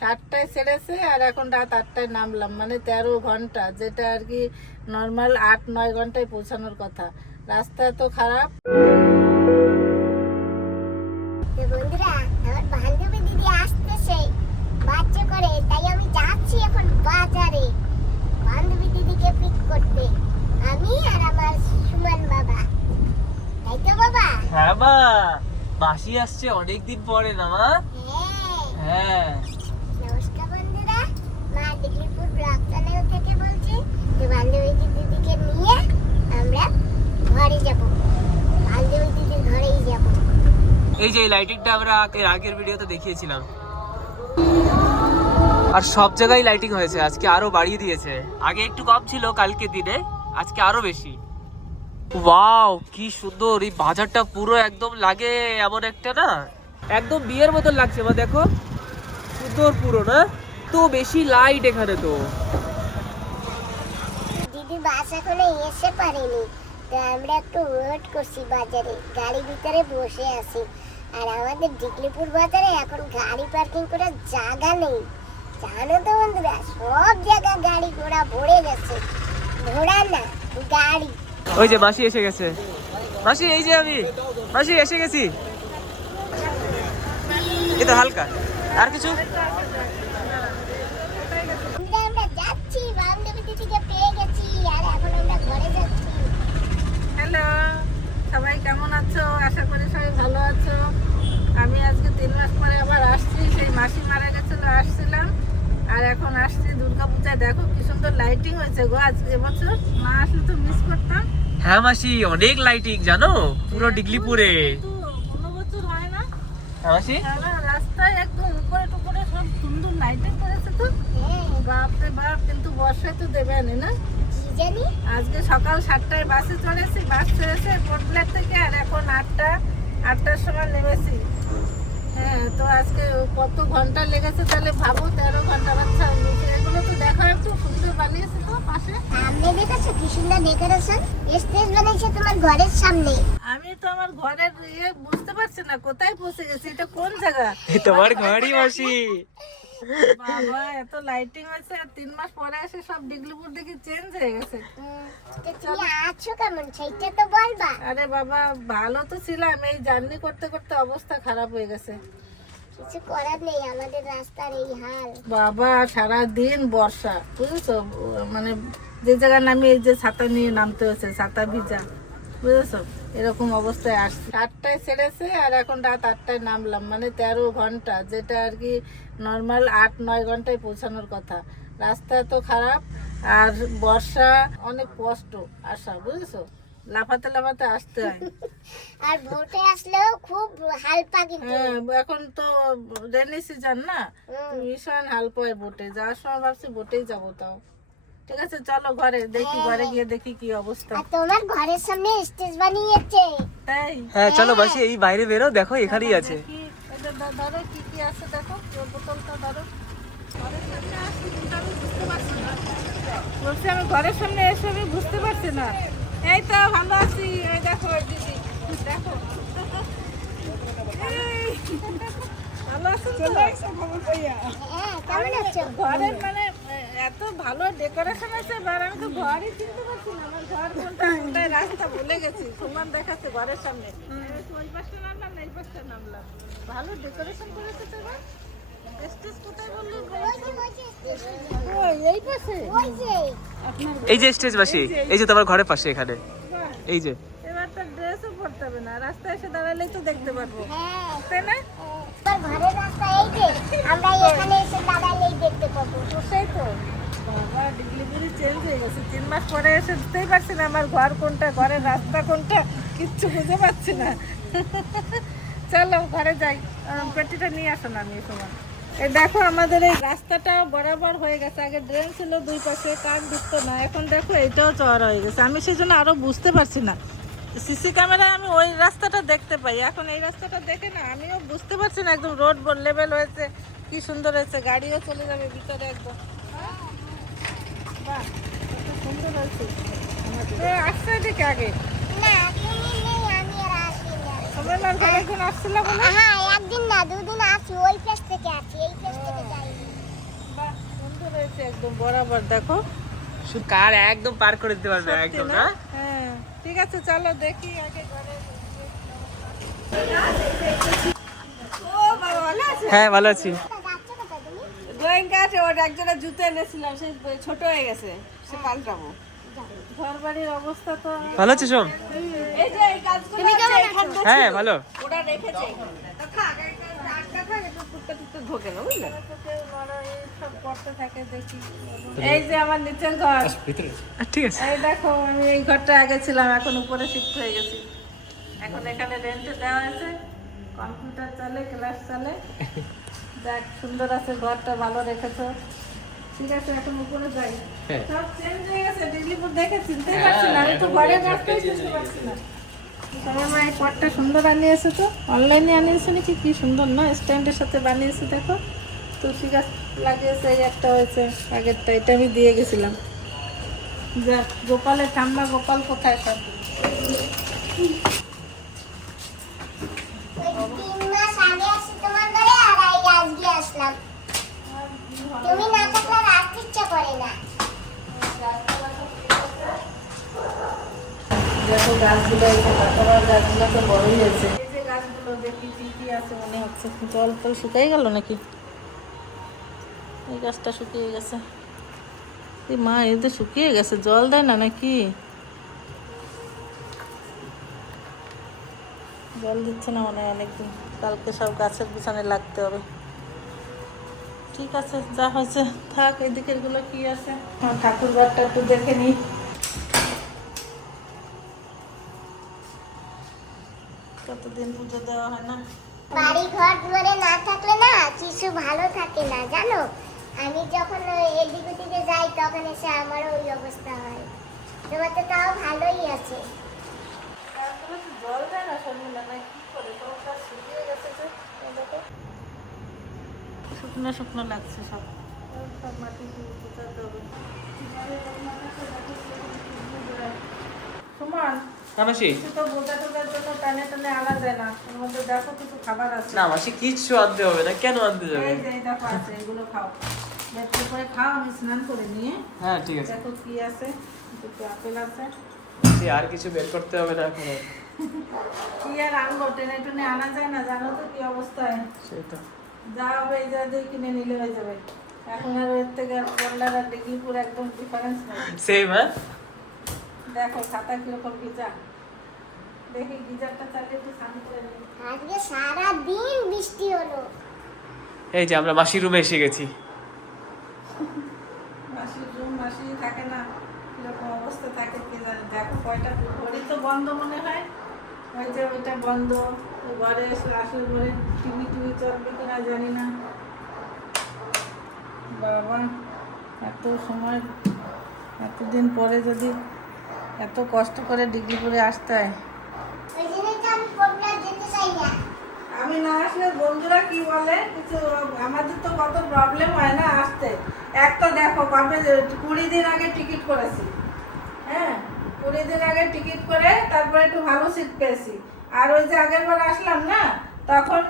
সাতটায় ছেড়েছে আর এখন রাত আটটায় নামলাম। মানে তেরো ঘণ্টা যেটা আর কি নর্মাল আট নয় ঘন্টায় পৌঁছানোর কথা। রাস্তা তো খারাপ। বন্ধুরা আমার বান্ধবী দিদি আসতেছে। বাচ্চা করে তাই আমি যাচ্ছি এখন বাজারে। বান্ধবী দিদিকে পিক করতে। আমি আর আমার সুমন বাবা। তাই তো বাবা? হ্যাঁ মাসি আসছে অনেকদিন পরে না মা? হ্যাঁ। হ্যাঁ। আমরা যাব। এই যে লাইটিংটা আমরা এর আগের ভিডিওতে দেখিয়েছিলাম। আর সব জায়গায় লাইটিং হয়েছে, আজকে আরও বাড়িয়ে দিয়েছে। আগে একটু কম ছিল কালকে দিনে, আজকে আরও বেশি। ওয়াও কি সুন্দর, এই বাজারটা পুরো একদম লাগে এমন একটা না? একদম বিয়ের মতন লাগছে বা দেখো। সুন্দর পুরো, না? তো বেশি লাইট এখানে তো। দিদি বাস এখনও এসে পারেনি। তো আমরা একটু ওয়েট করছি বাজারে। গাড়ি ভিতরে বসে আছি। আর আমাদের ডিগলিপুর বাজারে এখন গাড়ি পার্কিং করার জায়গা নেই। জানো তো বন্ধুরা সব জায়গা গাড়ি ঘোড়া ভরে গেছে। ঘোড়া না গাড়ি। ওই যে মাসি এসে গেছে। মাসি এই যে আমি। মাসি এসে গেছি। তো হালকা। আর কিছু বন্ধুরা, আমরা যাচ্ছি বান্ধবী দিদিকে পেয়ে গেছি আর এখন আমরা ঘরে যাচ্ছি হ্যালো সবাই কেমন আছো আশা করি সবাই ভালো আছো আমি আজকে তিন মাস পরে আবার আসছি সেই মাসি মারা গেছিল আসছিলাম আর এখন আসছি দুর্গাপূজায় দেখো কি সুন্দর লাইটিং হয়েছে গো আজ এবছর না আসলে তো মিস করতাম। হ্যাঁ মাসি অনেক লাইটিং জানো? পুরো ডিগলিপুরে কিন্তু কোনো বছর হয় না। হ্যাঁ মাসি? রাস্তায় একদম উপরে টুপরে সব সুন্দর লাইটিং করেছে তো। হ্যাঁ বাপরে বাপ কিন্তু বর্ষায় তো দেবে না। না জানি? আজকে সকাল সাতটায় বাসে চড়েছি বাস পোর্টব্লেয়ার থেকে আর এখন আটটা আটটার সময় নেমেছি। হ্যাঁ তো আজকে কত ঘণ্টা লেগেছে তাহলে ভাবো তেরো ঘণ্টা বাচ্চা এগুলো তো দেখা একটু সুন্দর বানিয়েছে তো পাশে। সামনে দেখেছ কি সুন্দর ডেকোরেশন স্টেজ বানিয়েছে তোমার ঘরের সামনে। আমি তো আমার ঘরের ইয়ে বুঝতে পারছি না কোথায় পৌঁছে গেছি এটা কোন জায়গা? তোমার ঘরই মাসি বাবা এত লাইটিং হয়েছে আর তিন মাস পরে এসে সব ডিগলিপুর দেখি চেঞ্জ হয়ে গেছে। আছো কেমন? সেইটা তো বলবা। আরে বাবা ভালো তো ছিলাম এই জার্নি করতে করতে অবস্থা খারাপ হয়ে গেছে। কিছু করার নেই আমাদের রাস্তার এই হাল। বাবা সারা দিন বর্ষা বুঝেছ? মানে যে জায়গায় নামি এই যে ছাতা নিয়ে নামতে হয়েছে ছাতা ভিজা বুঝেছ? এরকম অবস্থায় আসছে। আটটায় ছেড়েছে আর এখন রাত আটটায় নামলাম মানে তেরো ঘণ্টা যেটা আর কি নর্মাল আট নয় ঘন্টায় পৌঁছানোর কথা। রাস্তা তো খারাপ আর বর্ষা অনেক কষ্ট আসা বুঝেছ? লাফাতে লাফাতে আসতে হয়। আর ভোটে আসলেও খুব হালপা কিন্তু। হ্যাঁ এখন তো রেনি সিজন না? ভীষণ হাল পায় বোটে যাওয়ার সময় ভাবছি বোটেই যাব তাও। ঠিক আছে চলো ঘরে দেখি ঘরে গিয়ে দেখি কি অবস্থা। আর তোমার ঘরের সামনে স্টেজ বানিয়েছে। তাই? হ্যাঁ চলো মাসি এই বাইরে বেরো দেখো এখানেই আছে। ধরো কি কি আছে দেখো? বোতলটা ধরো বলছি, আমি ঘরের সামনে এসে আমি বুঝতে পারছি না। এই তো, ভালো আছি। দেখো দিদি। দেখো। হ্যাঁ কেমন আছো? ঘরের মানে এত ভালো ডেকোরেশন আছে এবার আমি তো ঘরই চিনতে পারছি না। আমার ঘর কোনটা কোনটায় রাস্তা ভুলে গেছি। সমান দেখাচ্ছে ঘরের সামনে। ওই পাশটা নামলাম না এই পাশটা নামলাম। ভালো ডেকোরেশন করেছে তো এবার? যে এই যে। স্টেজ বাসি এই যে তোমার ঘরের পাশে এখানে। এই যে। এবার তো ড্রেসও পরতে হবে না। রাস্তায় এসে দাঁড়ালেই তো দেখতে পারব। হ্যাঁ। তাই না? ডেলিভারি চেঞ্জ হয়ে গেছে। তিন মাস পরে এসে বুঝতেই পারছি না আমার ঘর কোনটা, ঘরের রাস্তা কোনটা, কিচ্ছু না। চলো, ঘরে যাই। পেটিটা নিয়ে আসো না আমি এই দেখো, আমাদের এই রাস্তাটা বরাবর হয়ে গেছে। আগে ড্রেন ছিল দুই পাশে কার ঢুকতো না। এখন দেখো, এটাও চওড়া হয়ে গেছে। আমি সেই জন্য আরও বুঝতে পারছি না। সিসি ক্যামেরায় আমি ওই রাস্তাটা দেখতে পাই। এখন এই রাস্তাটা দেখে না আমিও বুঝতে পারছি না একদম রোড লেভেল হয়েছে কি সুন্দর হয়েছে। গাড়িও চলে যাবে ভিতরে একদম। বাহ কত সুন্দর হয়েছে। আসছে এদিকে আগে। না তুমি আমি আর আসি না। সবাই মার ঘরে একদিন আসছিল বলে? হ্যাঁ একদিন না দুদিন আসি ওই প্লেস থেকে আসি এই প্লেস থেকে যাইনি আসছে একদম বরাবর দেখো। কার একদম পার করে দিতে পারবে একদম না? ঠিক আছে চলো দেখি আগে ঘরে ভালো আছে হ্যাঁ ভালো আছি। ড্রয়িং কাছে ওর একজনের জুতো এনেছিলাম সে ছোট হয়ে গেছে সে পাল্টাবো। ঘর বাড়ির অবস্থা তো ভালো আছিস সোম? এই যে এই কাজগুলো আছে হ্যাঁ ভালো। ওরা রেখেছে থাক এই আটটা থাক একটু টুকটা টুকটা ঢোকে না বুঝলে? সব করতে থাকে দেখি এই যে আমার নিচের ঘর। ঠিক আছে। এই দেখো আমি এই ঘরটা আগে ছিলাম এখন উপরে শিফট হয়ে গেছি। এখন এখানে রেন্টে দেওয়া আছে কম্পিউটার চলে ক্লাস চলে। যাক সুন্দর আছে ঘরটা ভালো রেখেছো। ঠিক আছে এখন উপরে যাই। হ্যাঁ। সব চেঞ্জ হয়ে গেছে দিল্লিপুর দেখে চিনতেই পারছি না আমি তো ঘরে রাস্তায় চিনতে পারছি না। সবাই মা এই পটটা সুন্দর আনিয়েছে তো অনলাইনে আনিয়েছে নাকি কি? সুন্দর, না? স্ট্যান্ডের সাথে বানিয়েছে দেখো। তুলসী গাছ লাগিয়েছে, এই একটা হয়েছে, আগেরটা, এটা আমি দিয়ে গেছিলাম। যাক, গোপালের ঠাম্মা গোপাল কোথায় সব? তোমার আসলাম তুমি না থাকলে আর আসতে ইচ্ছা করে না দেখো গাছগুলো যে গাছগুলো তো আছে জল তো শুকিয়ে গেল নাকি? এই গাছটা শুকিয়ে গেছে। এই শুকিয়ে গেছে। জল দেয় না নাকি? জল দিচ্ছে না মনে অনেকদিন। কালকে সব গাছের পিছনে লাগতে হবে। ঠিক আছে, যা হয়েছে, থাক এদিকেরগুলো কি আছে? ঠাকুর ঘরটা একটু দেখে নিই। কতদিন পুজো দেওয়া হয় না? বাড়ি ঘর দুয়ারে না থাকলে না কিছু ভালো থাকে না জানো? আমি যখন এদিক ওদিকে যাই তখন এসে আমারও ওই অবস্থা হয়। তোমার তো তাও ভালোই আছে। তারপরে জল দেয় না শর্মিলা না কি করে? সব গাছ শুকিয়ে গেছে যে শুকনো শুকনো লাগছে সব। সব মাটি দিয়ে গোছাতে হবে সুমন না মাসি তো বোঝা টোজার জন্য টানে টানে আনা যায় না। ওর মধ্যে দেখো কিছু খাবার আছে। না মাসি কিচ্ছু আনতে হবে না। কেন আনতে যাবে? এই যে দেখো আছে এগুলো খাও। করে খাও আমি স্নান করে নিয়ে হ্যাঁ ঠিক আছে। দেখো কি আছে দুটো আপেল আছে। মাসি, আর কিছু বের করতে হবে না এখন। কি আর আনব? টেনে টেনে আনা যায় না জানো তো কি অবস্থায় সেটা। যা হবে এই যা দিয়ে কিনে নিলে হয়ে যাবে। এখন আর এর থেকে আর কল্যাণ আর ডিগ্রিপুর একদম ডিফারেন্স নেই সেম হ্যাঁ? দেখো খাতা কীরকম গিজা। দেখি গিজারটা চালিয়ে একটু স্নান করে নিই আজকে সারা দিন বৃষ্টি হলো। এই যে আমরা মাসির রুমে এসে গেছি। মাসির রুম মাসি থাকে না কীরকম অবস্থা থাকে কে জানে। দেখো কয়টা ঘড়ি তো বন্ধ মনে হয়। ওই যে ওইটা বন্ধ। ঘরে এসে আসলে ঘরে টিভি টিভি চলবে কিনা জানি না। বাবা এত সময় এতদিন পরে যদি এত কষ্ট করে ডিগ্রি করে আসতে হয়। আমি না আসলে বন্ধুরা কি বলে, কিছু আমাদের তো কত প্রবলেম হয় না আসতে। এক তো দেখো কবে কুড়ি দিন আগে টিকিট করেছি। হ্যাঁ কুড়ি দিন আগে টিকিট করে তারপরে একটু ভালো সিট পেয়েছি। আর ওই যে আগের বার আসলাম না, তখন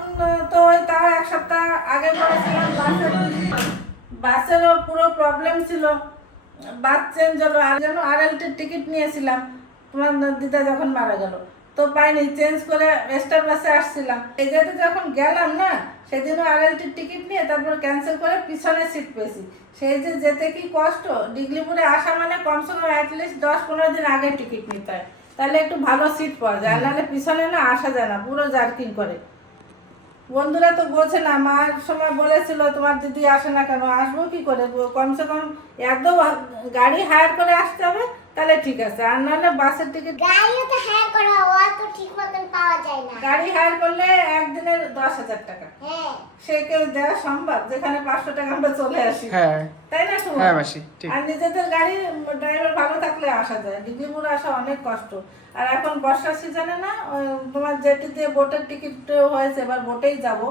তো ওই তাও এক সপ্তাহ আগে করেছিলাম বাসের বাসেরও পুরো প্রবলেম ছিল। বাস চেঞ্জ হলো, আর যেন আর এলটির টিকিট নিয়েছিলাম, তোমার দিদা যখন মারা গেল। তো পাইনি, চেঞ্জ করে স্টার বাসে আসছিলাম। এই যেতে যখন গেলাম না, সেদিনও আর এলটির টিকিট নিয়ে তারপর ক্যান্সেল করে পিছনে সিট পেয়েছি। সেই যে যেতে কি কষ্ট? ডিগ্রিপুরে আসা মানে কমসে কম অ্যাটলিস্ট দশ পনেরো দিন আগে টিকিট নিতে হয়। তাহলে একটু ভালো সিট পাওয়া যায় নাহলে পিছনে না আসা যায় না, পুরো জার্কিং করে। বন্ধুরা তো বলছে না মার সময় বলেছিল, তোমার দিদি আসে না কেন? আসব কি করে? কমসে কম এত গাড়ি হায়ার করে আসতে হবে। তাহলে ঠিক আছে। আর নাহলে বাসের টিকিট গাড়িও তো হ্যাঁ করা ও তো ঠিক মতন পাওয়া যায় না। গাড়ি হায়ার করলে একদিনের দশ হাজার টাকা। হ্যাঁ। সে কেউ দেওয়া সম্ভব যেখানে পাঁচশো টাকা আমরা চলে আসি। হ্যাঁ। তাই না সুমন? হ্যাঁ মাসি ঠিক। আর নিজেদের গাড়ি ড্রাইভার ভালো থাকলে আসা যায়। ডিগ্রিপুর আসা অনেক কষ্ট। আর এখন বর্ষার সিজনে না তোমার যেটি দিয়ে বোটের টিকিট হয়েছে এবার বোটেই যাব।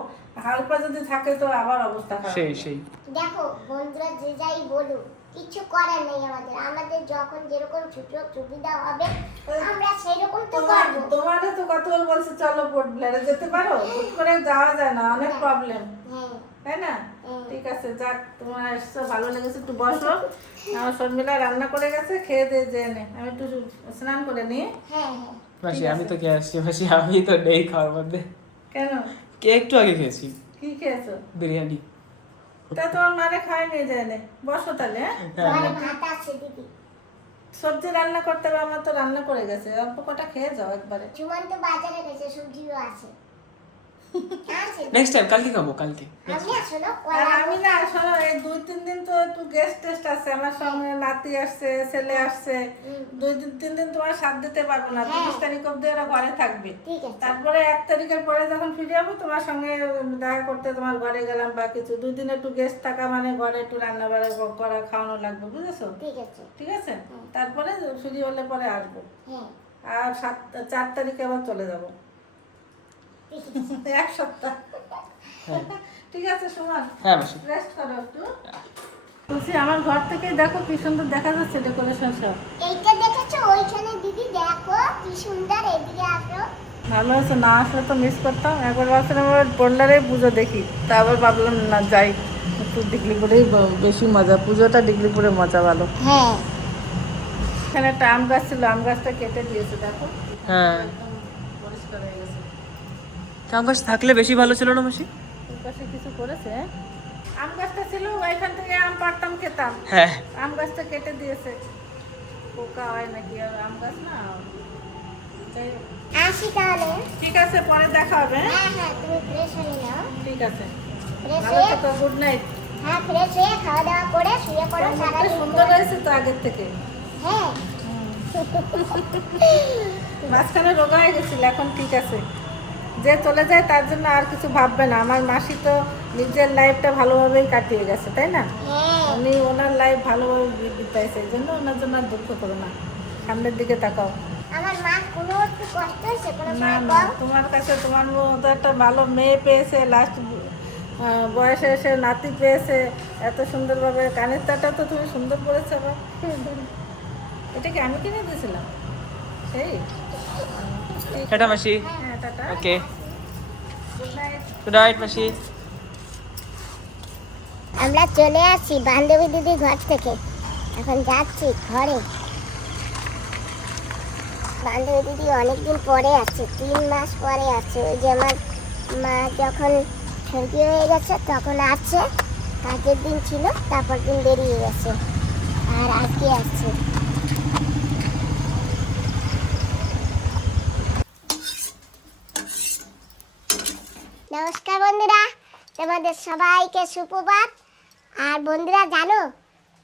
হালকা যদি থাকে তো আবার অবস্থা খারাপ সেই সেই। দেখো বন্ধুরা যে যাই বলুক কিছু করার নেই আমাদের। আমাদের যখন যেরকম সুযোগ সুবিধা হবে আমরা সেরকম তো তোমার করব। তোমারে তো কতবার বলছে চলো পোর্ট ব্লেয়ারে যেতে পারো? হুট করে যাওয়া যায় না অনেক প্রবলেম হ্যাঁ। তাই না? ঠিক আছে যাক তোমার এসছো ভালো লেগেছে একটু বসো। আমার শর্মিলা রান্না করে গেছে খেয়ে দিয়ে যে নে। আমি একটু স্নান করে নিই। হ্যাঁ হ্যাঁ। মাসি আমি তো খেয়ে আসছি মাসি আমি তো নেই খাওয়ার মধ্যে। কেন? কে একটু আগে খেয়েছি। কি খেয়েছো? বিরিয়ানি। তা তোমার মানে খাওয়াই নিয়ে যায় নে। বসো তাহলে হ্যাঁ? দিদি। সবজি রান্না করতে হবে আমার তো রান্না করে গেছে। অল্প কটা খেয়ে যাও একবারে। চুমান তো বাজারে গেছে সবজিও আছে। নেক্সট টাইম কালকে খাব কালকে। আমি আসলে আর আমি না শোনো এই দুই তিন দিন তো একটু গেস্ট টেস্ট আছে। আমার সঙ্গে নাতি আসছে ছেলে আসছে। দুই দিন তিন দিন তোমার সাথ দিতে পারব না। তিরিশ তারিখ অব্দি ওরা ঘরে থাকবে। তারপরে এক তারিখের পরে যখন ফিরে যাব তোমার সঙ্গে দেখা করতে তোমার ঘরে গেলাম বা কিছু। দুই দিন একটু গেস্ট থাকা মানে ঘরে একটু রান্না বাড়া করা খাওয়ানো লাগবে বুঝেছ? ঠিক আছে। ঠিক আছে? তারপরে ফ্রি হলে পরে আসব। হ্যাঁ। আর সাত চার তারিখে আবার চলে যাব। এক সপ্তাহ। ঠিক আছে সুমান হ্যাঁ রেস্ট করো একটু। বলছি আমার ঘর থেকে দেখো কি সুন্দর দেখা যাচ্ছে ডেকোরেশন সব। এইটা দেখেছ? ওইখানে দিদি দেখো কি সুন্দর এদিকে আসো। ভালো আছে না আসলে তো মিস করতাম। একবার ভাবছিলাম আবার পড়লারে পুজো দেখি তা আবার ভাবলাম না যাই। একটু ডিগলিপুরেই ব- বেশি মজা। পুজোটা ডিগলিপুরে মজা ভালো। হ্যাঁ। এখানে একটা আম গাছ ছিল আম গাছটা কেটে দিয়েছে দেখো। হ্যাঁ একদম পরিষ্কার হয়ে গেছে আম গাছ থাকলে বেশি ভালো ছিল না মাসি? কিছু করেছে? আম গাছটা ছিল ওইখান থেকে আম পাড়তাম খেতাম। হ্যাঁ। আম গাছটা কেটে দিয়েছে। পোকা হয় নাকি আর আম গাছ না? আসি তাহলে। ঠিক আছে পরে দেখা হবে হ্যাঁ? হ্যাঁ হ্যাঁ তুমি ফ্রেশ হয়ে নাও। ঠিক আছে। ফ্রেশ হয়ে গুড নাইট হ্যাঁ ফ্রেশ হয়ে খাওয়া দাওয়া করে শুয়ে পড়ো সারাদিন সুন্দর হয়েছে তো আগের থেকে। হ্যাঁ। মাঝখানে রোগা হয়ে গেছিল এখন ঠিক আছে। যে চলে যায় তার জন্য আর কিছু ভাববে না। আমার মাসি তো নিজের লাইফটা ভালোভাবেই কাটিয়ে গেছে তাই না? হ্যাঁ। উনি ওনার লাইফ ভালোভাবে বিতাইছে এই জন্য ওনার জন্য আর দুঃখ করো না। সামনের দিকে তাকাও। আমার মা কোনো কষ্ট হয়েছে? কোনো না না তোমার কাছে তোমার মতো একটা ভালো মেয়ে পেয়েছে লাস্ট বয়সে এসে নাতি পেয়েছে এত সুন্দরভাবে। কানের তাটা তো তুমি সুন্দর করেছ আবার। এটা কি আমি কিনে দিয়েছিলাম? সেই? টাটা মাসি। হ্যাঁ। টাটা ওকে গুড নাইট মাসি। আমরা চলে আসছি বান্ধবী দিদি ঘর থেকে। এখন যাচ্ছি ঘরে। বান্ধবী দিদি অনেকদিন পরে আছে তিন মাস পরে আছে। ওই যে আমার মা যখন স্বর্গীয় হয়ে গেছে তখন আছে। কাজের দিন ছিল তারপর দিন বেরিয়ে গেছে। আর আজকে আসছে নমস্কার বন্ধুরা, তোমাদের সবাইকে সুপ্রভাত। আর বন্ধুরা, জানো,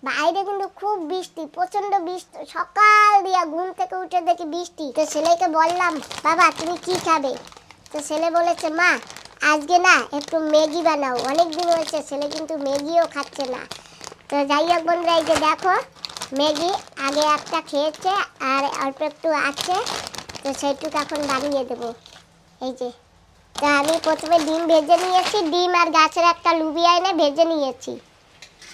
বাইরে কিন্তু খুব বৃষ্টি প্রচণ্ড বৃষ্টি। সকাল দিয়া ঘুম থেকে উঠে দেখি বৃষ্টি। তো ছেলেকে বললাম, বাবা, তুমি কি খাবে? তো ছেলে বলেছে, মা, আজকে না একটু ম্যাগি বানাও। অনেক দিন হয়েছে, ছেলে কিন্তু ম্যাগিও খাচ্ছে না। তো যাই হোক বন্ধুরা, এই যে দেখো, ম্যাগি আগে একটা খেয়েছে আর অল্প একটু আছে। তো সেইটুকু এখন বানিয়ে দেবো। এই যে তা আমি প্রথমে ডিম ভেজে নিয়েছি। ডিম আর গাছের একটা লুবিয়া এনে ভেজে নিয়েছি।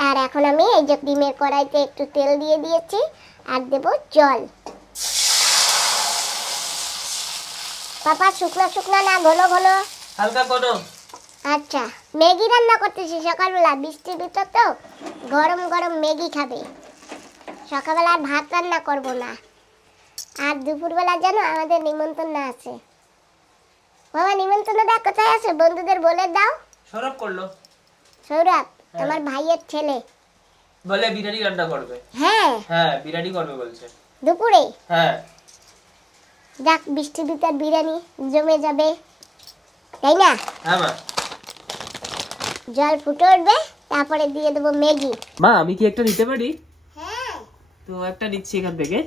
আর এখন আমি এই যে ডিমের কড়াইতে একটু তেল দিয়ে দিয়েছি আর দেব জল। পাপা শুকনো শুকনো না ঘন ঘন। হালকা কোনো আচ্ছা ম্যাগি রান্না করতেছি সকালবেলা বৃষ্টির ভিতর তো গরম গরম ম্যাগি খাবে। সকালবেলা আর ভাত রান্না করব না। আর দুপুরবেলা যেন আমাদের নিমন্ত্রণ না আছে বাবা নিমন্ত্রণ দেখ কোথায় আছে? বন্ধুদের বলে দাও। সরব করল। সৌরভ আমার ভাইয়ের ছেলে। বলে বিরিয়ানি রান্না করবে। হ্যাঁ। হ্যাঁ বিরিয়ানি করবে বলছে। দুপুরে? হ্যাঁ। যাক বৃষ্টির ভিতর বিরিয়ানি জমে যাবে। তাই না? হ্যাঁ মা। জল ফুটে উঠবে তারপরে দিয়ে দেবো ম্যাগি। মা আমি কি একটা নিতে পারি? হ্যাঁ। তো একটা নিচ্ছি এখান থেকে।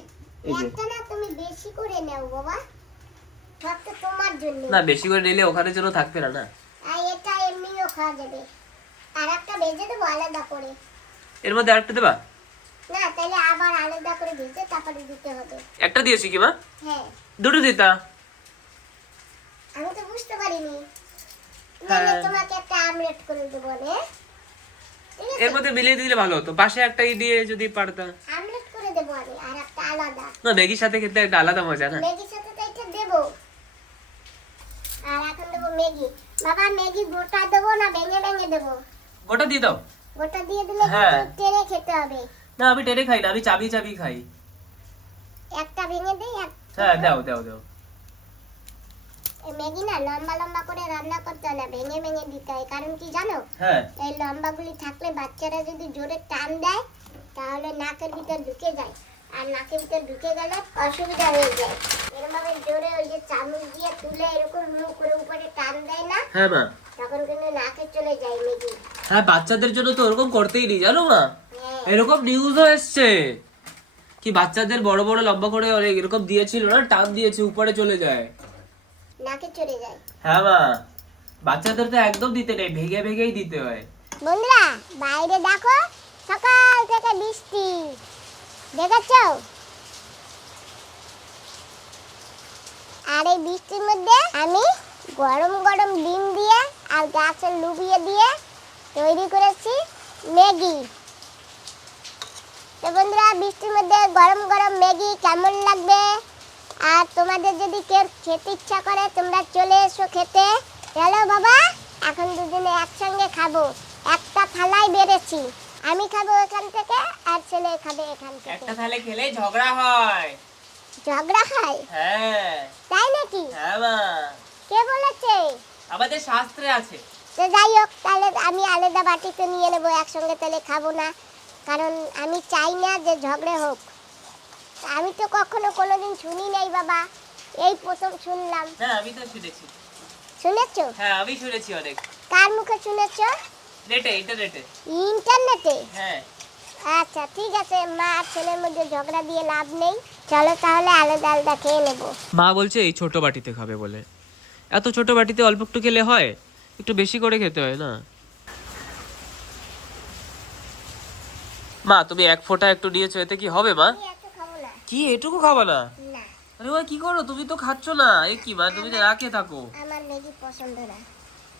এই যে। একটা না তুমি বেশি করে নাও বাবা। সব তো তোমার জন্য। না বেশি করে নিলে ওখানে যেন থাকবে না না? আর এটা এমনিও খাওয়া যাবে। আর একটা ভেজে দেবো আলাদা করে। এর মধ্যে আরেকটা দেবা? না তাহলে আবার আলাদা করে ভেজে তারপরে দিতে হবে। একটা দিয়েছি কি মা? হ্যাঁ। দুটো দিতা। আমি তো বুঝতে পারিনি। না হ্যাঁ। তোমাকে একটা আমলেট করে দেবো আছে? এর মধ্যে মিলিয়ে দিলে ভালো হতো। পাশে একটা দিয়ে যদি পারতাম আমলেট করে দেবো আর একটা আলাদা। না ম্যাগির সাথে খেতে একটা আলাদা মজা না? ম্যাগির সাথে তো এটা দেবো আর এখন দেবো ম্যাগি। বাবা ম্যাগি গোটা দেবো না ভেঙে ভেঙে দেবো? গোটা দিয়ে দাও। গোটা দিয়ে দিলে হ্যাঁ। কিন্তু খেতে হবে। না আমি টেনে খাই না আমি চাবি চাবি খাই। একটা ভেঙে দেই এক হ্যাঁ দাও দাও দাও। ম্যাগি না লম্বা লম্বা করে রান্না করতে হয় না ভেঙে ভেঙে দিতে হয়। কারণ কি জানো? হ্যাঁ। এই লম্বাগুলি থাকলে বাচ্চারা যদি জোরে টান দেয় তাহলে নাকের ভিতর ঢুকে যায়। আর নাকের ভিতর ঢুকে গেলে অসুবিধা হয়ে যায়। এরকমভাবে জোরে ওই যে চামচ দিয়ে তুলে এরকম মুখ করে উপরে টান দেয় না হ্যাঁ মা তখন কিন্তু নাকে চলে যায় ম্যাগি হ্যাঁ বাচ্চাদের জন্য তো ওরকম করতেই নেই জানো মা হ্যাঁ। এরকম নিউজও এসছে। কি বাচ্চাদের বড় বড় লম্বা করে অনেক এরকম দিয়েছিল না টান দিয়েছে উপরে চলে যায়। নাকে চলে যায়। হ্যাঁ মা বাচ্চাদের তো একদম দিতে নেই ভেগে ভেগেই দিতে হয়। বন্ধুরা বাইরে দেখো সকাল থেকে বৃষ্টি। দেখেছ আর এই বৃষ্টির মধ্যে আমি গরম গরম ডিম দিয়ে আর গাছের লুবিয়ে দিয়ে তৈরি করেছি ম্যাগি। তো বন্ধুরা, বৃষ্টির মধ্যে গরম গরম ম্যাগি কেমন লাগবে? আর তোমাদের যদি কেউ খেতে ইচ্ছা করে, তোমরা চলে এসো খেতে। চলো বাবা, এখন দুজনে একসঙ্গে খাব। একটা থালায় বেড়েছি। আমি খাব এখান থেকে আর ছেলে খাবে এখান থেকে। একটা থালে খেলে ঝগড়া হয়। ঝগড়া হয়? হ্যাঁ। তাই নাকি? হ্যাঁ মা। কে বলেছে? আমাদের শাস্ত্রে আছে। তো যাই হোক তাহলে আমি আলাদা বাটিতে নিয়ে নেব একসঙ্গে তাহলে খাব না। কারণ আমি চাই না যে ঝগড়া হোক। আমি তো কখনো কোনোদিন শুনি নাই বাবা। এই প্রথম শুনলাম। না আমি তো শুনেছি। শুনেছো? হ্যাঁ আমি শুনেছি অনেক। কার মুখে শুনেছো? নেটে ইন্টারনেটে ইন্টারনেটে হ্যাঁ। আচ্ছা ঠিক আছে মা আর ছেলের মধ্যে ঝগড়া দিয়ে লাভ নেই। চলো তাহলে আলাদা আলাদা খেয়ে নেব। মা বলছে এই ছোট বাটিতে খাবে বলে। এত ছোট বাটিতে অল্প একটু খেলে হয়? একটু বেশি করে খেতে হয় না? মা তুমি এক ফোঁটা একটু নিয়েছো এতে কি হবে মা? আমি এত খাব না। কি এটুকু খাবা না? না। আরে মা কি করো? তুমি তো খাচ্ছ না। এ কি মা তুমি তো খেয়ে থাকো। আমার ম্যাগি পছন্দ না।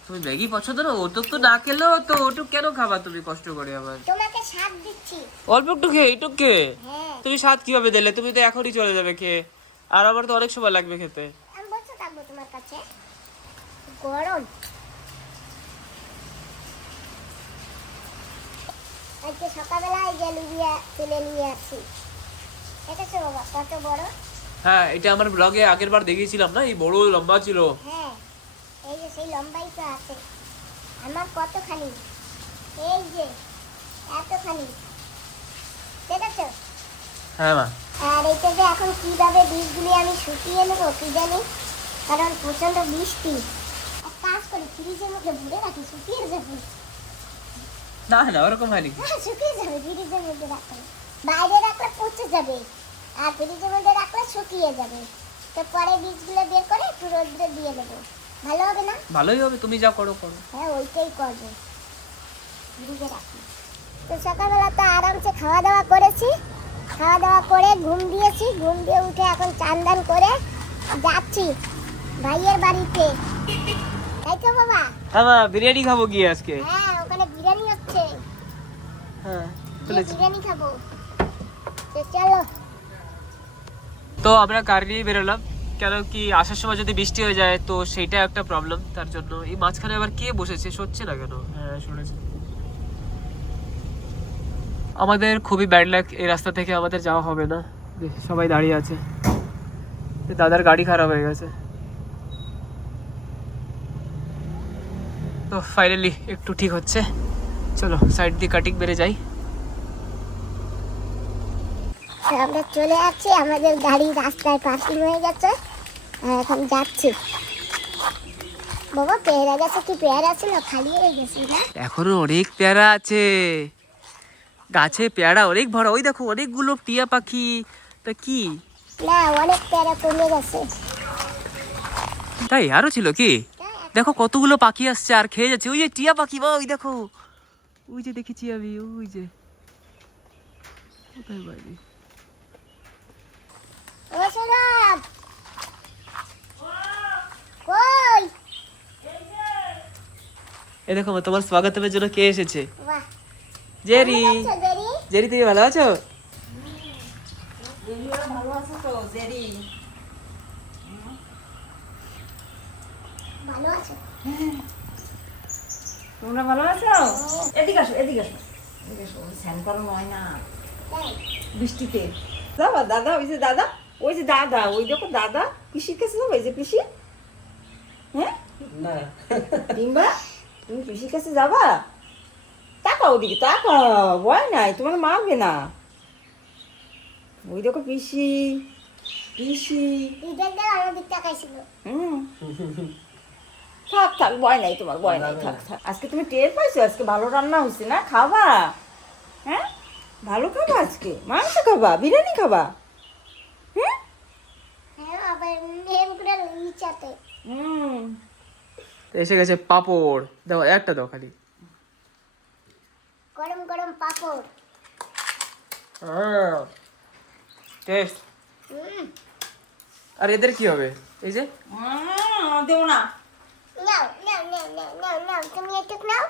তুমি ম্যাগি পছন্দ না? ওটুক তো না খেলেও তো ওটুক কেন খাবা তুমি কষ্ট করে আবার? তোমাকে স্বাদ দিচ্ছি। অল্প একটু খেয়ে একটু খেয়ে? হ্যাঁ। তুমি স্বাদ কীভাবে দিলে? তুমি তো এখনই চলে যাবে খেয়ে। আর আমার তো অনেক সময় লাগবে খেতে। আমি বসে থাকব তোমার কাছে। গরম। আজকে সকালবেলায় জেলুবিয়া তুলে নিয়ে দেখেছ বাবা কত বড়? হ্যাঁ এটা আমার ব্লগে আগের বার দেখিয়েছিলাম না? এই বড় লম্বা ছিল। হ্যাঁ। এই যে সেই লম্বাই তো আছে। আমার কতখানি? এই যে এতখানি। দেখেছ? হ্যাঁ মা। আর এইটা যে এখন কীভাবে বীজগুলি আমি শুকিয়ে নেব কি জানি? কারণ প্রচণ্ড বৃষ্টি। এক কাজ করি ফ্রিজের মধ্যে ভরে রাখি শুকিয়ে যাবে না না ওরকম হয়নি। হ্যাঁ শুকিয়ে যাবে ফ্রিজের মধ্যে রাখলে। বাইরে রাখলে পচে যাবে আর ফ্রিজের মধ্যে রাখলে শুকিয়ে যাবে। তো পরে বীজগুলো বের করে একটু রোদ্রে দিয়ে দেবো ভালো হবে না? ভালোই হবে তুমি যা করো করো। হ্যাঁ ওইটাই করব। ফ্রিজে রাখি। তো সকালবেলা তো আরামসে খাওয়া দাওয়া করেছি। খাওয়া দাওয়া করে ঘুম দিয়েছি। ঘুম দিয়ে উঠে এখন চান দান করে যাচ্ছি ভাইয়ের বাড়িতে। তাই তো বাবা? হ্যাঁ মা বিরিয়ানি খাব গিয়ে আজকে। হ্যাঁ ওখানে বিরিয়ানি হচ্ছে। হ্যাঁ বিরিয়ানি খাব। তো চলো। তো আমরা কার নিয়ে বেরোলাম? কেন কি আসার সময় যদি বৃষ্টি হয়ে যায় তো সেইটা একটা প্রবলেম তার জন্য। এই মাঝখানে আবার কে বসেছে সচ্ছে না কেন? হ্যাঁ শুনেছি। আমাদের খুবই ব্যাড লাক এই রাস্তা থেকে আমাদের যাওয়া হবে না। সবাই দাঁড়িয়ে আছে। দাদার গাড়ি খারাপ হয়ে গেছে। তো ফাইনালি একটু ঠিক হচ্ছে। চলো সাইড দিয়ে কাটিং বেড়ে যাই। আমরা চলে যাচ্ছি আমাদের গাড়ি রাস্তায় পার্কিং হয়ে গেছে। আর এখন যাচ্ছি। বাবা পেয়ারা গেছে কি পেয়ারা ছিল খালি হয়ে গেছে না? এখনও অনেক পেয়ারা আছে। গাছে পেয়ারা অনেক ভরা। ওই দেখো অনেকগুলো টিয়া পাখি। তা কি? না অনেক পেয়ারা কমে গেছে। তাই আরও ছিল কি? দেখো কতগুলো পাখি আসছে আর খেয়ে যাচ্ছে। ওই যে টিয়া পাখি বা ওই দেখো। ওই যে দেখেছি আমি ওই যে। কোথায় বাড়ি এ দেখো তোমার স্বাগতমের জন্য কে এসেছে? জেরি। জেরি? তুমি ভালো আছো? ভালো আছো তোমরা ভালো আছো? এদিকে আসো এদিকে আসো। এদিকে আসো স্যান করানো না। বৃষ্টিতে। দাদা ওই যে দাদা। ওই যে দাদা ওই দেখো দাদা পিসির কাছে যাব? এই যে পিসি? হ্যাঁ? না। ডিম্বা তুমি পিসির কাছে যাবা? তাকাও ওদিকে তাকাও ভয় নাই তোমার মারবে না। ওই দেখো পিসি পিসি। হুম। থাক থাক ভয় নাই তোমার ভয় নাই থাক থাক। আজকে তুমি টের পাইছো? আজকে ভালো রান্না হয়েছে না? খাবা? হ্যাঁ? ভালো খাবা আজকে? মাংস খাবা? বিরিয়ানি খাবা? এসে গেছে পাপড়। দাও একটা দাও খালি। গরম গরম পাপড়। টেস্ট। আর এদের কি হবে? এই যে? দেবো না। নাও নাও নাও নাও নাও নাও তুমি একটু নাও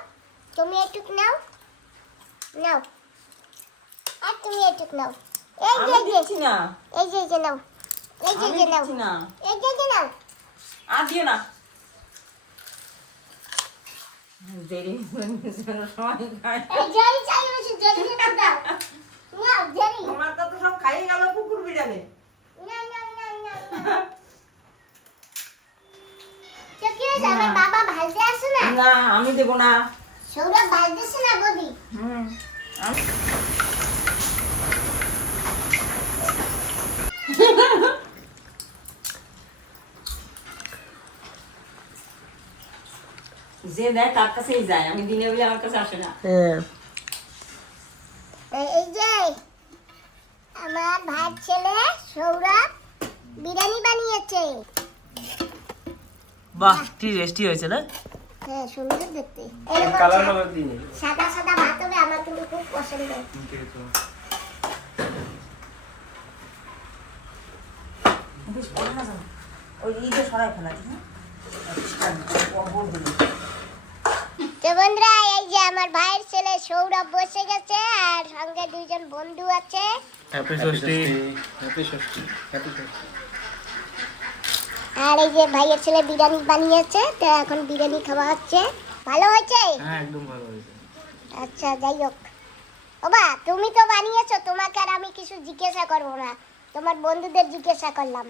তুমি একটু নাও নাও। আর তুমি একটু নাও। এই যে দিচ্ছি না। এই যে এই যে নাও। এই যে আমি যে নাও। না। এই যে এই যে নাও। আর দিও না। দেরি সময় খায় এই চাই হচ্ছে জরি দাও। নাও জরি তোমার তো সব খাইয়ে গেল কুকুর বিড়ালে। নাও নাও নাও নাও নাও। তো কি হয়েছে? আমার বাবা ভালতে আসে না? না আমি দেবো না। সৌরভ না বদি? হুম যে দেয় তার কাছেই যায় আমি দিনে বলে আমার কাছে আসে না। হ্যাঁ। এই এই যে আমার ভাই ছেলে সৌরভ বিরিয়ানি বানিয়েছে। বাহ কি টেস্টি হয়েছে না? হ্যাঁ সুন্দর দেখতে। সাদা সাদা ভাত হবে আমার কিন্তু খুব পছন্দ বেশ পড়ে না যাও। ওই ঈদে সরাই ফেলা তো বন্ধুরা এই যে আমার ভাইয়ের ছেলে সৌরভ বসে গেছে আর সঙ্গে দুইজন বন্ধু আছে। Happy Shashthi happy Shashthi happy Shashthi আর এই যে ভাইয়ের ছেলে বিরিয়ানি বানিয়েছে তো এখন বিরিয়ানি খাওয়া হচ্ছে। ভালো হয়েছে? হ্যাঁ একদম ভালো হয়েছে। আচ্ছা যাই হোক। বাবা তুমি তো বানিয়েছো তোমাকে আর আমি কিছু জিজ্ঞাসা করব না। তোমার বন্ধুদের জিজ্ঞাসা করলাম।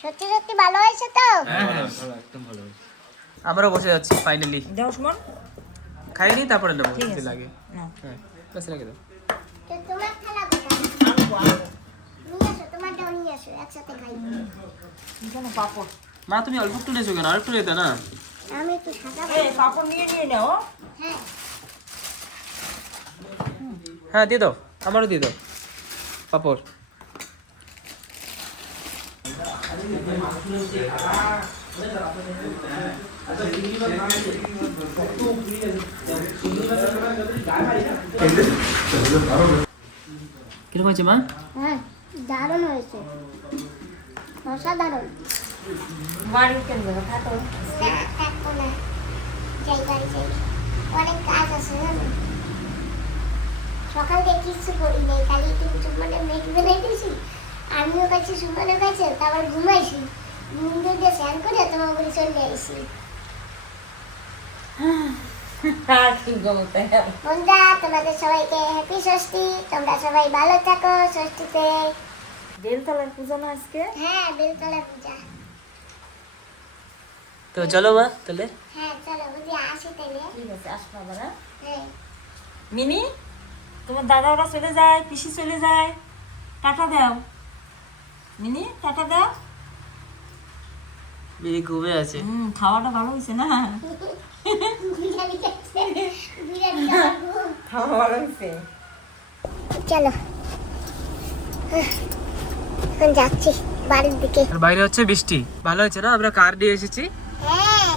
সত্যি সত্যি ভালো হয়েছে তো? হ্যাঁ ভালো ভালো একদম ভালো হয়েছে। আমরাও বসে যাচ্ছি ফাইনালি যাও সুমন। খাইনি তারপরে নেব ঠিক যদি আছে। লাগে। হ্যাঁ বাস রেখে দাও। তো তোমার খেলা কোথায়? আনব, আনব। নিয়ে আসো তোমারটাও নিয়ে আসো একসাথে খাই। এখানে পাপড়। মা তুমি অল্প একটু নিয়েছো কেন? আর একটু নিতে না? আমি একটু সাদা এই পাপড় নিয়ে নিয়ে নাও। হ্যাঁ। হ্যাঁ দিয়ে দাও আমারও দিয়ে দাও। পাপড়। কীরকম হয়েছে মা? হ্যাঁ দারুণ হয়েছে। অসাধারণ। বাড়ি কেন যাব? থাকব না। যাই বাড়ি যাই। অনেক কাজ আছে জানো সকাল থেকে কিচ্ছু করি নাই। খালি একটু সুমনে মেঘ আমিও কাছে সুমনে কাছে তারপর ঘুমাইছি। ঘুম দিয়ে স্নান করে তোমার উপরে চলে আর বন্ধুরা তোমাদের সবাইকে হ্যাপি ষষ্ঠী। তোমরা সবাই ভালো থাকো ষষ্ঠীতে। বেলতলার পুজো না আজকে? হ্যাঁ বেলতলা পূজা। তো চলো মা তাহলে। হ্যাঁ চলো বুঝি আসি তাহলে। ঠিক আছে আসব আবার হ্যাঁ? হ্যাঁ। মিনি তোমার দাদা ওরা চলে যায় পিসি চলে যায়। টাটা দাও। মিনি টাটা দাও মেয়ে ঘুমে আছে। হুম খাওয়াটা ভালো হয়েছে না? খাওয়া ভালো হয়েছে। চলো। এখন যাচ্ছি বাড়ির দিকে। বাইরে হচ্ছে বৃষ্টি। ভালো হয়েছে না? আমরা কার দিয়ে এসেছি? হ্যাঁ।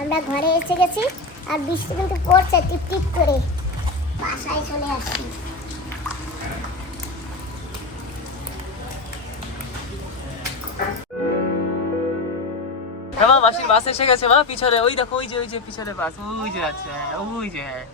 আমরা ঘরে এসে গেছি আর বৃষ্টি কিন্তু পড়ছে টিপ টিপ করে। বাসায় চলে আসছি। হ্যাঁ মা মাসির বাস এসে গেছে মা, পিছনে, ওই দেখো, ওই যে ওই যে, পিছনে বাস, ওই যে আছে হ্যাঁ ওই যে হ্যাঁ।